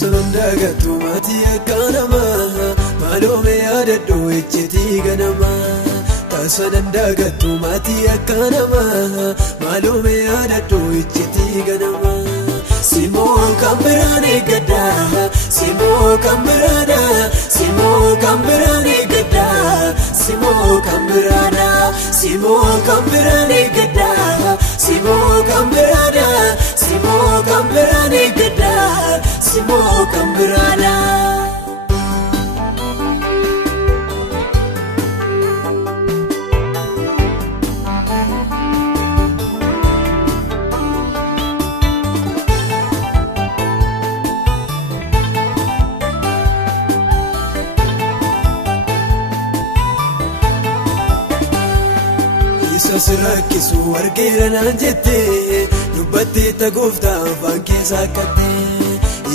Tasandagatu mati akanama Malome adadu ichiti ganama Tasandagatu mati akanama Malome adadu ichiti ganama Simo kamberane gada Simo kamberana Simo kamberane gada Simo kamberana Simo kamberane gada Simo kamberana Simo kamberane gada Simo kamberana Isa sirakisu argeera naan jette dubbattee tagoofta afaan keessaa qatte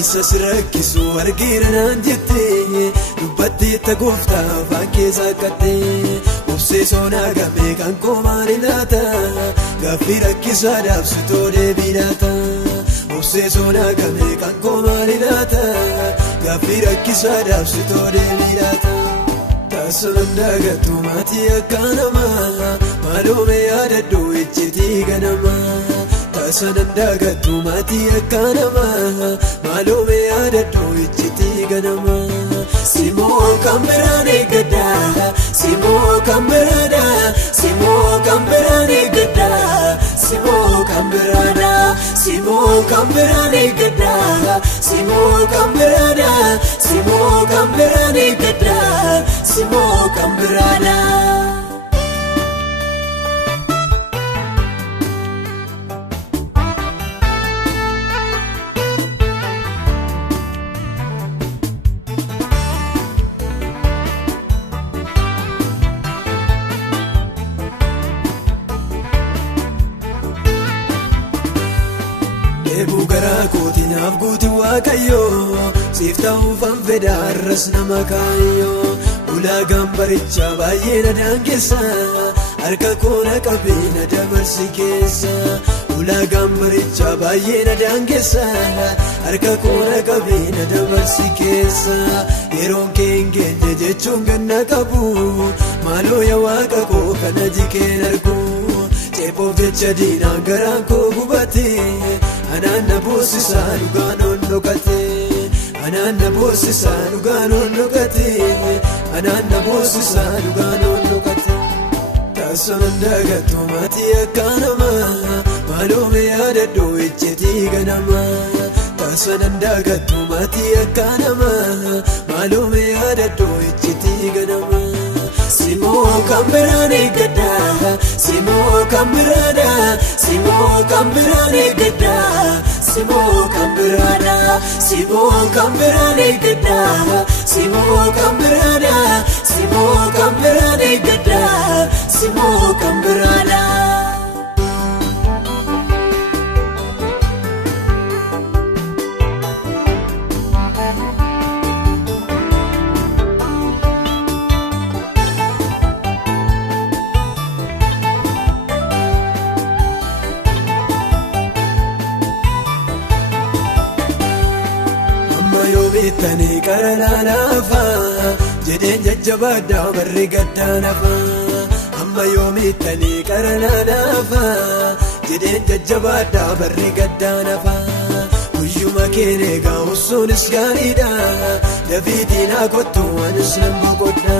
Isa sirakisu argeera naan jette dubbattee tagoofta afaan keessaa qatte Obsee soonaa gamee kan koomaan ilaata gaaffii rakkisaa daabsitoo deebii laata Obsee soonaa gamee kan koomaan ilaata gaaffii rakkisaa daabsitoo deebii laata Tasandagatu mati akanama Malome adadu ichiti ganama Tasandagatu mati akanama Malome adadu ichiti ganama Simo kamberane gada Simo kamberana Simo kamberane gada Simo kamberana Simo kamberane gada Simo kamberana Simo kamberane gada Simo kamberana Ebu garaa kooti naaf guuti waaqayyo siif ta'uufan fedha arras nama kaayyo ulaagaan baricha baay'ee na daangeessa harka koo na qabee na dabarsi keessa ulaagaan baricha baay'ee na daangeessa harka koo na qabee na dabarsi keessa yeroon kee hin geenye jechuun ganna qabu maaloo yaa waaqa koo kana jikeen argu Ceepoof jecha diinaan garaan koo gubate Anaan na boosisaa dhugaan onnokate Anaan na boosisaa dhugaan onnokate Anaan na boosisaa dhugaan onnokate Tasandagatu mati akanama Malome adadu ichiti ganama Tasandagatu mati akanama Malome adadu ichiti ganama Simo kamberane gada Simo kamberana Simo kamberane gada Simo kamberana Simo kamberane gada Simo kamberana Simo kamberane gada Simo kamberana Tani karana nafa jedeen jajjabadda barri gadda nafa amma yoomi tani karana nafa jedeen jajjabadda barri gadda nafa guyyuma keene gaa'usuunis gaariidha dafiitiin akottu anis nan boqodha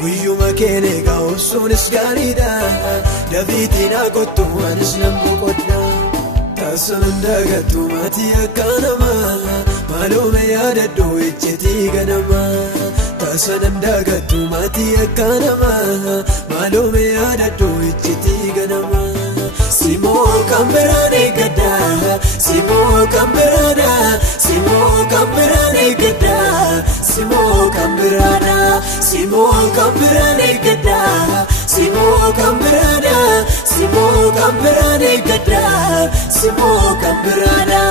guyyuma keene gaa'usuunis gaariidha dafiitiin akottu anis nan boqodha Tasandagatu mati akanama Malome adadu ichiti ganama Tasandagatu mati akanama Malome adadu ichiti ganama Simo kamberane gada Simo kamberana Simo kamberane gada Simo kamberana Simo kamberane gada Simo kamberana Simo kamberane gada Simo kamberana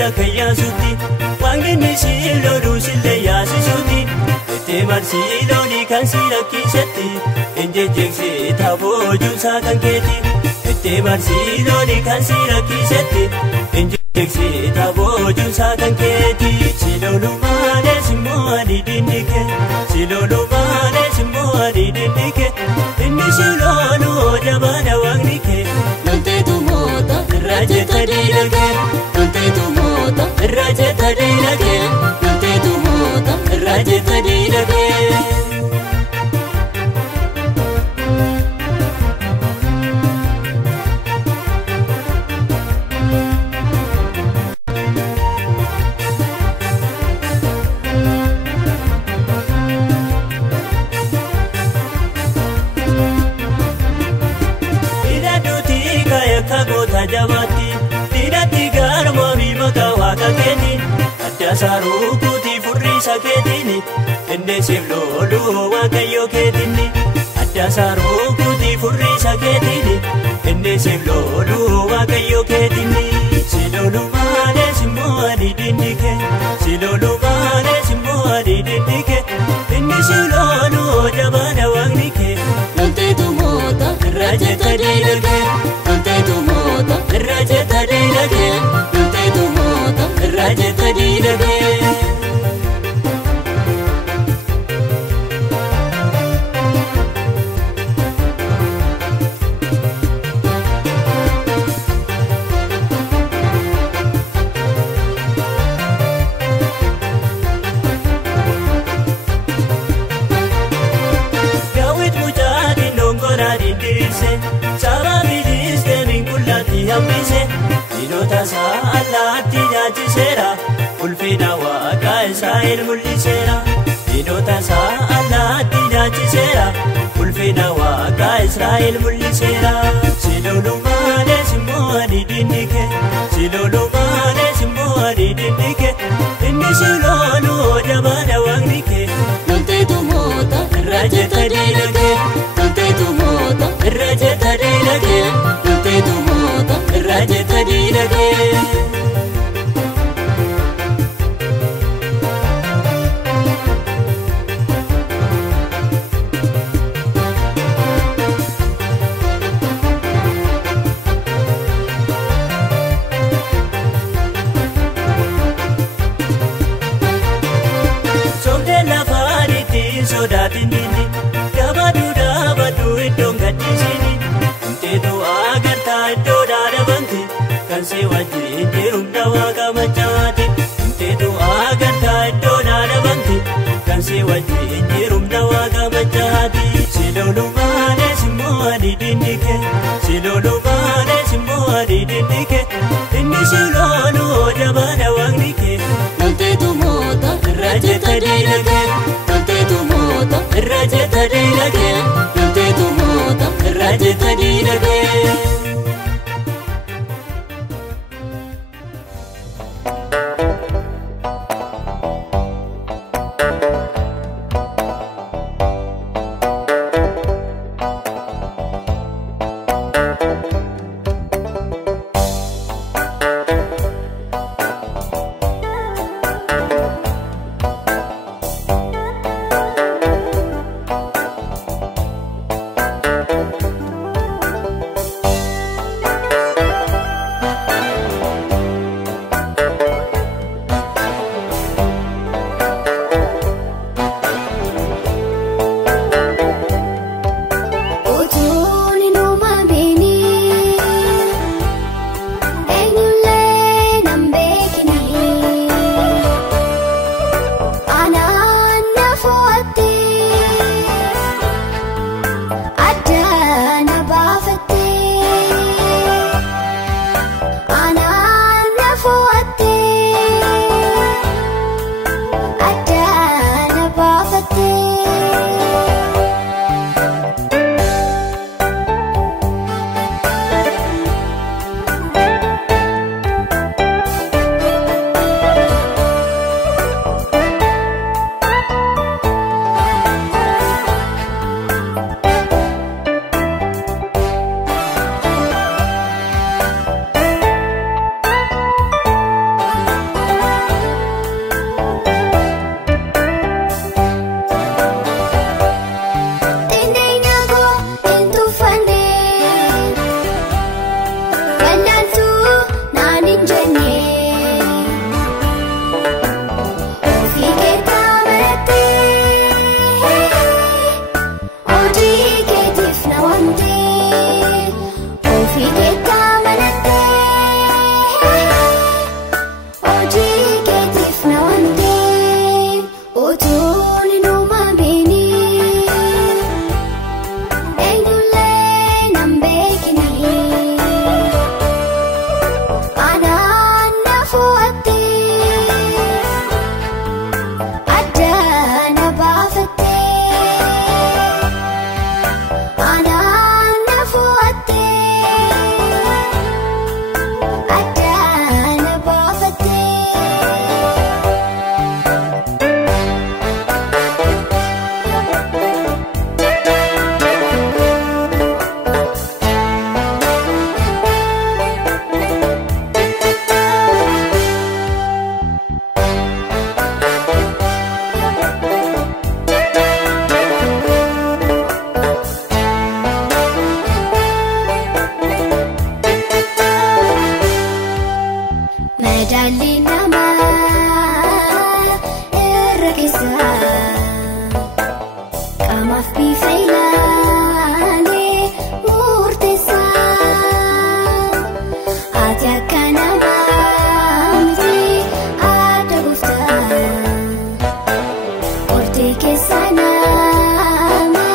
lola kayyasuuti Waanginni si loluu sillee yaasisuuti Itti marsi lolii kan si rakkisetti Injejjeeksee taaboojuunsaa kan keeti Itti marsi lolii kan si rakkisetti Injejjeeksee taaboojuunsaa kan keeti Si loluu malee simmoo adii dindike Si loluu malee simmoo adii dindike Inni si loluu jabaana waaqni kee Lolteetu moota irraa jetta diinagee Lolteetu moota irraa jetta diinagee Lolteetu moota irraa jetta diinagee Jabati, tidati garmo bimaka wakaketi. Adda saru kuti furisa ketini, ende simlolu wakayo ketini. Adda saru kuti furisa ketini, ende simlolu wakayo ketini. Silolu mane simbo adidindike, silolu mane simbo adidindike. Ende silolu jabana wangnike. Lolteetu moota rajeta dinake. Lolteetu moota rajeta dinake. Lolteetu moota rajeta dinake. Dinota saa allaatti nyaachiseera ulfina waaqa Israa'el mul'iseera. Dinota saa allaatti nyaachiseera ulfina waaqa Israa'el mul'iseera. Silolu malee simmoo adii dindike silolu malee simmoo adii dindike inni silolu jabaana waaqni kee. Lolteetu moota irraa jetta diinagee lolteetu moota irraa jetta diinagee lolteetu moota irraa jetta diinagee. Somdee lafaanitti sodaatinini gabaaduu iddoon gaddisiini. Inteetu agartaa iddoo dhaadhabanti kan si wajjin jirumna waaqa machaati. Inteetu agartaa iddoo dhaadhabanti kan si wajjin jirumna waaqa machaati. Silolu malee simmoo adii dindike silolu malee simmoo adii dindike inni silolu jabaana waaqni kee. Lolteetu moota irraa jetta diinagee lolteetu moota irraa jetta diinagee lolteetu moota irraa jetta diinagee. madaalli namaa irra keessa qaamaaf bifa ilaalee murteessa ati akka namaa miti adda gooftaa qortee keessa nama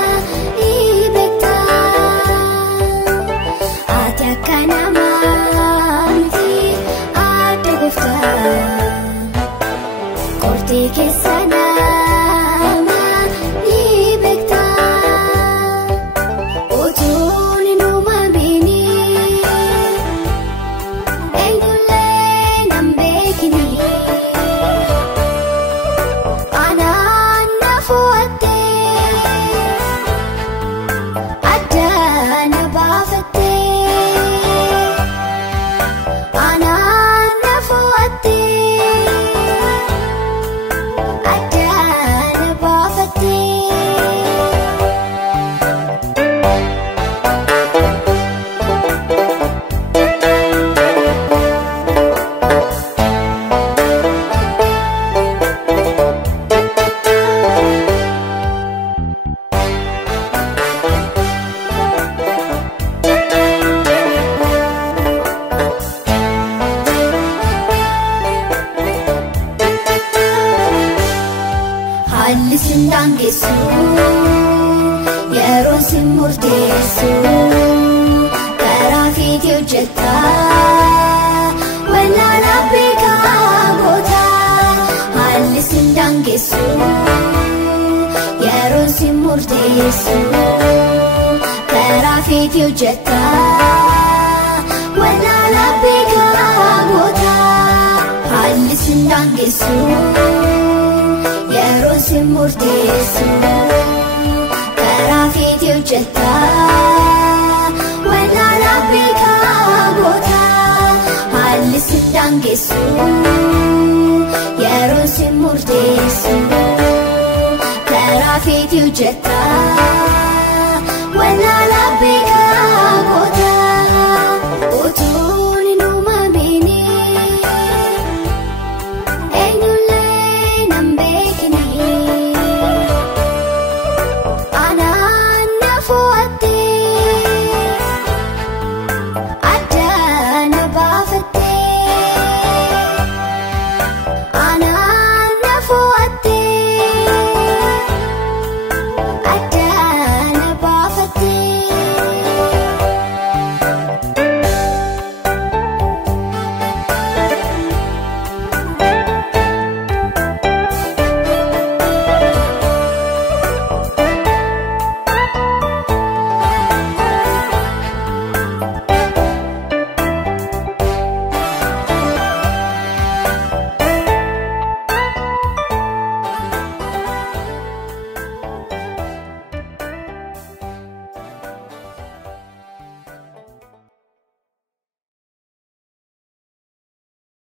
ni beekta ati akka namaa miti adda gooftaa qortee keessa nama ni beekta utuun hin uumamini eenyullee nan beekini anaan na fo'attee addaan na baafattee anaan na fo'attee addaan na baafattee. Haalli sin daangessu yeroo sin murteessu karaa fiitii hojjetta wallaalaa beekaa goota. Haalli sin daangessu yeroo sin murteessu karaa fiitii hojjetta wallaalaa beekaa goota. Haalli sin daangessu yeroo sin murteessu karaa fiitii hojjetta wallaalaa beekaa goota. Haalli sin daangessu yeroo sin murteessu karaa fiitii hojjetta wallaalaa beekaa